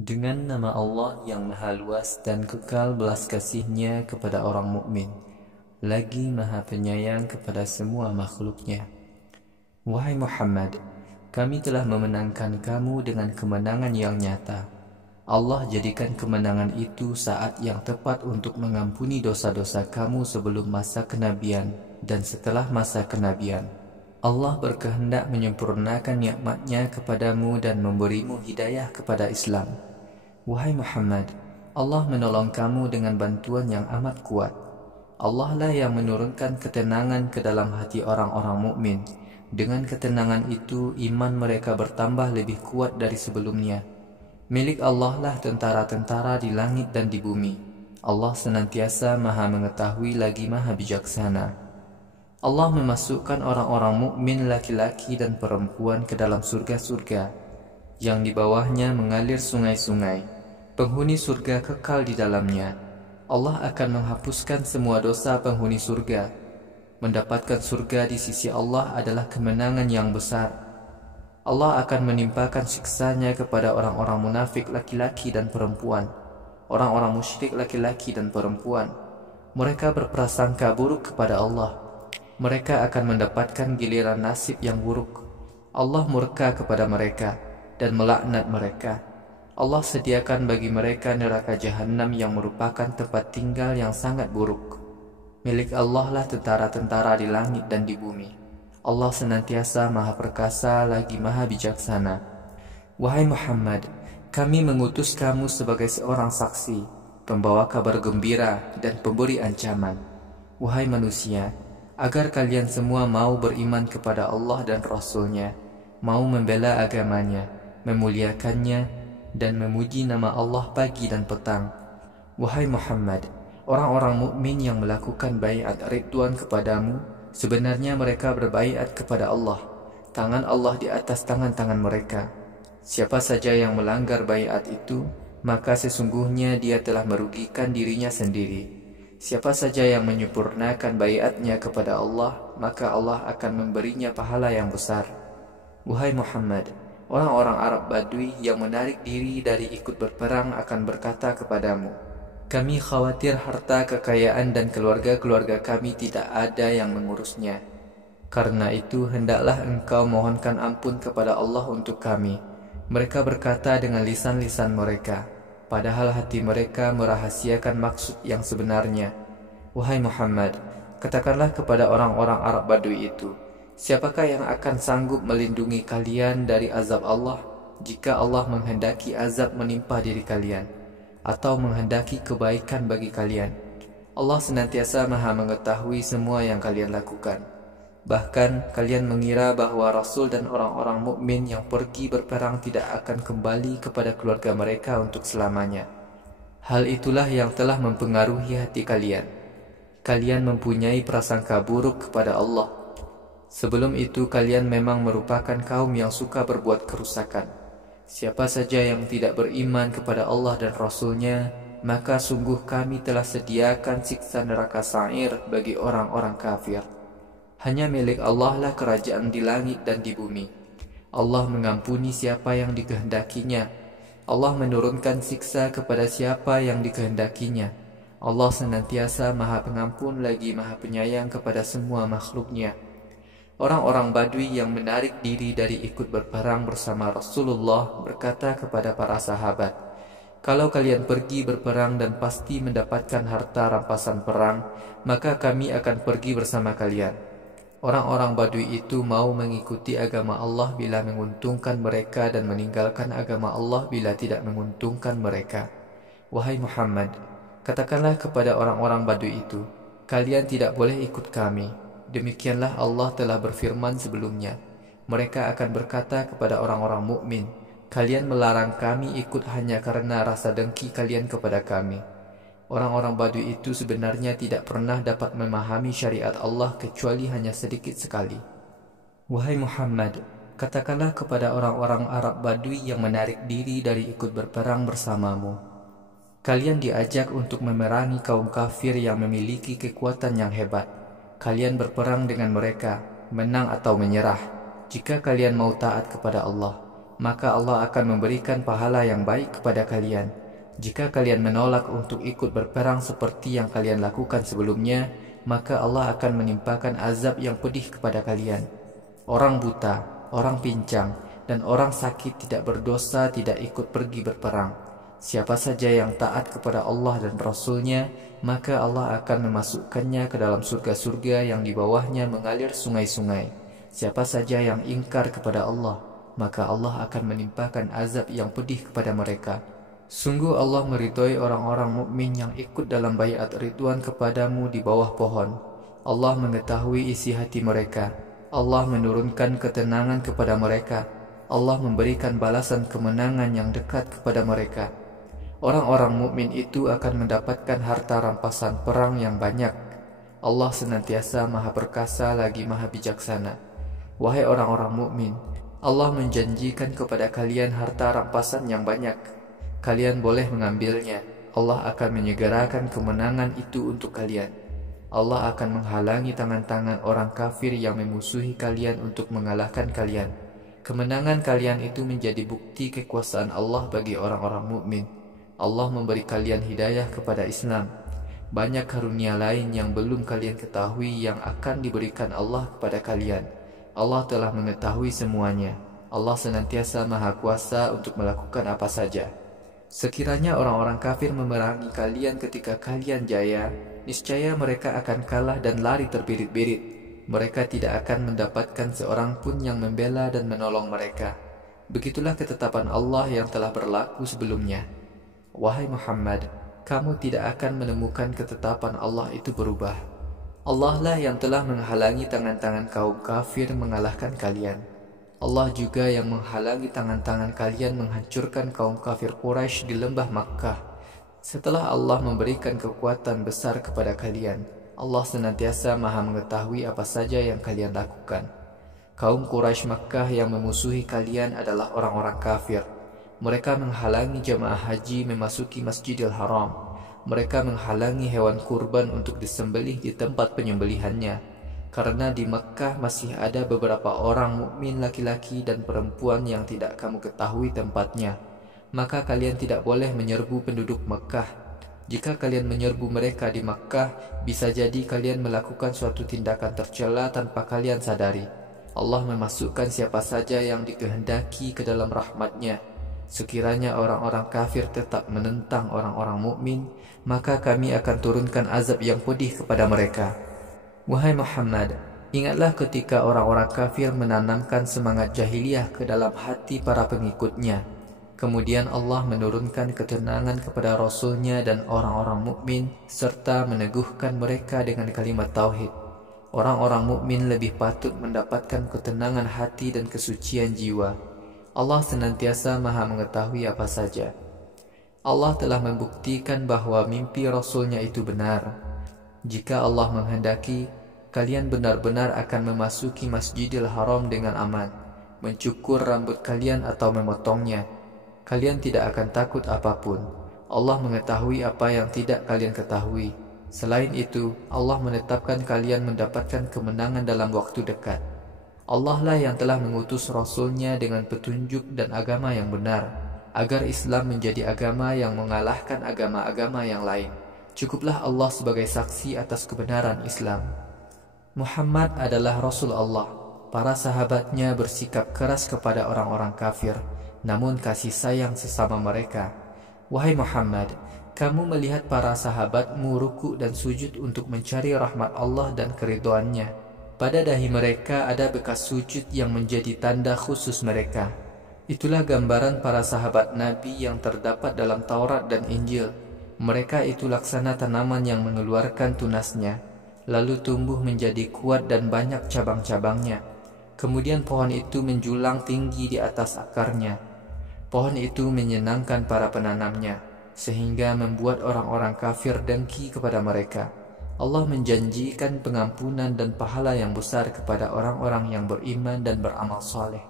Dengan nama Allah yang Maha Luas dan kekal belas kasih-Nya kepada orang mukmin, lagi Maha Penyayang kepada semua makhluknya. Wahai Muhammad, kami telah memenangkan kamu dengan kemenangan yang nyata. Allah jadikan kemenangan itu saat yang tepat untuk mengampuni dosa-dosa kamu sebelum masa kenabian dan setelah masa kenabian. Allah berkehendak menyempurnakan nikmat-Nya kepadamu dan memberimu hidayah kepada Islam. Wahai Muhammad, Allah menolong kamu dengan bantuan yang amat kuat. Allah lah yang menurunkan ketenangan ke dalam hati orang-orang mukmin. Dengan ketenangan itu, iman mereka bertambah lebih kuat dari sebelumnya. Milik Allah lah tentara-tentara di langit dan di bumi. Allah senantiasa Maha mengetahui lagi Maha bijaksana. Allah memasukkan orang-orang mukmin laki-laki dan perempuan ke dalam surga-surga, yang di bawahnya mengalir sungai-sungai. Penghuni surga kekal di dalamnya. Allah akan menghapuskan semua dosa penghuni surga. Mendapatkan surga di sisi Allah adalah kemenangan yang besar. Allah akan menimpakan siksanya kepada orang-orang munafik laki-laki dan perempuan, orang-orang musyrik laki-laki dan perempuan. Mereka berprasangka buruk kepada Allah. Mereka akan mendapatkan giliran nasib yang buruk. Allah murka kepada mereka dan melaknat mereka. Allah sediakan bagi mereka neraka jahanam yang merupakan tempat tinggal yang sangat buruk. Milik Allah lah tentara-tentara di langit dan di bumi. Allah senantiasa Maha Perkasa lagi Maha Bijaksana. Wahai Muhammad, kami mengutus kamu sebagai seorang saksi, pembawa kabar gembira dan pemberi ancaman. Wahai manusia, agar kalian semua mau beriman kepada Allah dan Rasul-Nya, mau membela agamanya, memuliakannya, dan memuji nama Allah pagi dan petang. Wahai Muhammad, orang-orang mukmin yang melakukan baiat ridwan kepadamu, sebenarnya mereka berbaiat kepada Allah. Tangan Allah di atas tangan-tangan mereka. Siapa saja yang melanggar baiat itu, maka sesungguhnya dia telah merugikan dirinya sendiri. Siapa saja yang menyempurnakan baiatnya kepada Allah, maka Allah akan memberinya pahala yang besar. Wahai Muhammad, orang-orang Arab Badui yang menarik diri dari ikut berperang akan berkata kepadamu, kami khawatir harta kekayaan dan keluarga-keluarga kami tidak ada yang mengurusnya. Karena itu hendaklah engkau mohonkan ampun kepada Allah untuk kami. Mereka berkata dengan lisan-lisan mereka, padahal hati mereka merahasiakan maksud yang sebenarnya. Wahai Muhammad, katakanlah kepada orang-orang Arab Badui itu, siapakah yang akan sanggup melindungi kalian dari azab Allah jika Allah menghendaki azab menimpa diri kalian, atau menghendaki kebaikan bagi kalian? Allah senantiasa Maha mengetahui semua yang kalian lakukan. Bahkan kalian mengira bahwa Rasul dan orang-orang mukmin yang pergi berperang tidak akan kembali kepada keluarga mereka untuk selamanya. Hal itulah yang telah mempengaruhi hati kalian. Kalian mempunyai prasangka buruk kepada Allah. Sebelum itu kalian memang merupakan kaum yang suka berbuat kerusakan. Siapa saja yang tidak beriman kepada Allah dan Rasul-Nya, maka sungguh kami telah sediakan siksa neraka sa'ir bagi orang-orang kafir. Hanya milik Allah lah kerajaan di langit dan di bumi. Allah mengampuni siapa yang dikehendakinya. Allah menurunkan siksa kepada siapa yang dikehendakinya. Allah senantiasa Maha Pengampun lagi Maha Penyayang kepada semua makhluknya. Orang-orang Badui yang menarik diri dari ikut berperang bersama Rasulullah berkata kepada para sahabat, kalau kalian pergi berperang dan pasti mendapatkan harta rampasan perang, maka kami akan pergi bersama kalian. Orang-orang Badui itu mau mengikuti agama Allah bila menguntungkan mereka dan meninggalkan agama Allah bila tidak menguntungkan mereka. Wahai Muhammad, katakanlah kepada orang-orang Badui itu, kalian tidak boleh ikut kami. Demikianlah Allah telah berfirman sebelumnya. Mereka akan berkata kepada orang-orang mukmin, kalian melarang kami ikut hanya karena rasa dengki kalian kepada kami. Orang-orang Badui itu sebenarnya tidak pernah dapat memahami syariat Allah kecuali hanya sedikit sekali. Wahai Muhammad, katakanlah kepada orang-orang Arab Badui yang menarik diri dari ikut berperang bersamamu, kalian diajak untuk memerangi kaum kafir yang memiliki kekuatan yang hebat. Kalian berperang dengan mereka, menang atau menyerah. Jika kalian mau taat kepada Allah, maka Allah akan memberikan pahala yang baik kepada kalian. Jika kalian menolak untuk ikut berperang seperti yang kalian lakukan sebelumnya, maka Allah akan menimpakan azab yang pedih kepada kalian. Orang buta, orang pincang, dan orang sakit tidak berdosa tidak ikut pergi berperang. Siapa saja yang taat kepada Allah dan Rasul-Nya, maka Allah akan memasukkannya ke dalam surga-surga yang di bawahnya mengalir sungai-sungai. Siapa saja yang ingkar kepada Allah, maka Allah akan menimpakan azab yang pedih kepada mereka. Sungguh Allah meridhoi orang-orang mukmin yang ikut dalam baiat ridwan kepadamu di bawah pohon. Allah mengetahui isi hati mereka. Allah menurunkan ketenangan kepada mereka. Allah memberikan balasan kemenangan yang dekat kepada mereka. Orang-orang mukmin itu akan mendapatkan harta rampasan perang yang banyak. Allah senantiasa Maha Perkasa lagi Maha Bijaksana. Wahai orang-orang mukmin, Allah menjanjikan kepada kalian harta rampasan yang banyak. Kalian boleh mengambilnya. Allah akan menyegerakan kemenangan itu untuk kalian. Allah akan menghalangi tangan-tangan orang kafir yang memusuhi kalian untuk mengalahkan kalian. Kemenangan kalian itu menjadi bukti kekuasaan Allah bagi orang-orang mukmin. Allah memberi kalian hidayah kepada Islam. Banyak karunia lain yang belum kalian ketahui yang akan diberikan Allah kepada kalian. Allah telah mengetahui semuanya. Allah senantiasa Maha Kuasa untuk melakukan apa saja. Sekiranya orang-orang kafir memerangi kalian ketika kalian jaya, niscaya mereka akan kalah dan lari terbirit-birit. Mereka tidak akan mendapatkan seorang pun yang membela dan menolong mereka. Begitulah ketetapan Allah yang telah berlaku sebelumnya. Wahai Muhammad, kamu tidak akan menemukan ketetapan Allah itu berubah. Allah lah yang telah menghalangi tangan-tangan kaum kafir mengalahkan kalian. Allah juga yang menghalangi tangan-tangan kalian menghancurkan kaum kafir Quraisy di lembah Makkah. Setelah Allah memberikan kekuatan besar kepada kalian, Allah senantiasa Maha mengetahui apa saja yang kalian lakukan. Kaum Quraisy Makkah yang memusuhi kalian adalah orang-orang kafir. Mereka menghalangi jamaah haji memasuki Masjidil Haram. Mereka menghalangi hewan kurban untuk disembelih di tempat penyembelihannya. Karena di Mekkah masih ada beberapa orang mukmin laki-laki dan perempuan yang tidak kamu ketahui tempatnya, maka kalian tidak boleh menyerbu penduduk Mekkah. Jika kalian menyerbu mereka di Mekkah, bisa jadi kalian melakukan suatu tindakan tercela tanpa kalian sadari. Allah memasukkan siapa saja yang dikehendaki ke dalam rahmat-Nya. Sekiranya orang-orang kafir tetap menentang orang-orang mukmin, maka kami akan turunkan azab yang pedih kepada mereka. Wahai Muhammad, ingatlah ketika orang-orang kafir menanamkan semangat jahiliyah ke dalam hati para pengikutnya. Kemudian Allah menurunkan ketenangan kepada Rasul-Nya dan orang-orang mukmin serta meneguhkan mereka dengan kalimat tauhid. Orang-orang mukmin lebih patut mendapatkan ketenangan hati dan kesucian jiwa. Allah senantiasa Maha mengetahui apa saja. Allah telah membuktikan bahwa mimpi Rasul-Nya itu benar. Jika Allah menghendaki, kalian benar-benar akan memasuki Masjidil Haram dengan aman, mencukur rambut kalian atau memotongnya. Kalian tidak akan takut apapun. Allah mengetahui apa yang tidak kalian ketahui. Selain itu, Allah menetapkan kalian mendapatkan kemenangan dalam waktu dekat. Allah lah yang telah mengutus Rasul-Nya dengan petunjuk dan agama yang benar, agar Islam menjadi agama yang mengalahkan agama-agama yang lain. Cukuplah Allah sebagai saksi atas kebenaran Islam. Muhammad adalah Rasul Allah. Para sahabatnya bersikap keras kepada orang-orang kafir, namun kasih sayang sesama mereka. Wahai Muhammad, kamu melihat para sahabatmu ruku dan sujud untuk mencari rahmat Allah dan keridhoannya. Pada dahi mereka ada bekas sujud yang menjadi tanda khusus mereka. Itulah gambaran para sahabat Nabi yang terdapat dalam Taurat dan Injil. Mereka itu laksana tanaman yang mengeluarkan tunasnya, lalu tumbuh menjadi kuat dan banyak cabang-cabangnya. Kemudian pohon itu menjulang tinggi di atas akarnya. Pohon itu menyenangkan para penanamnya, sehingga membuat orang-orang kafir dengki kepada mereka. Allah menjanjikan pengampunan dan pahala yang besar kepada orang-orang yang beriman dan beramal saleh.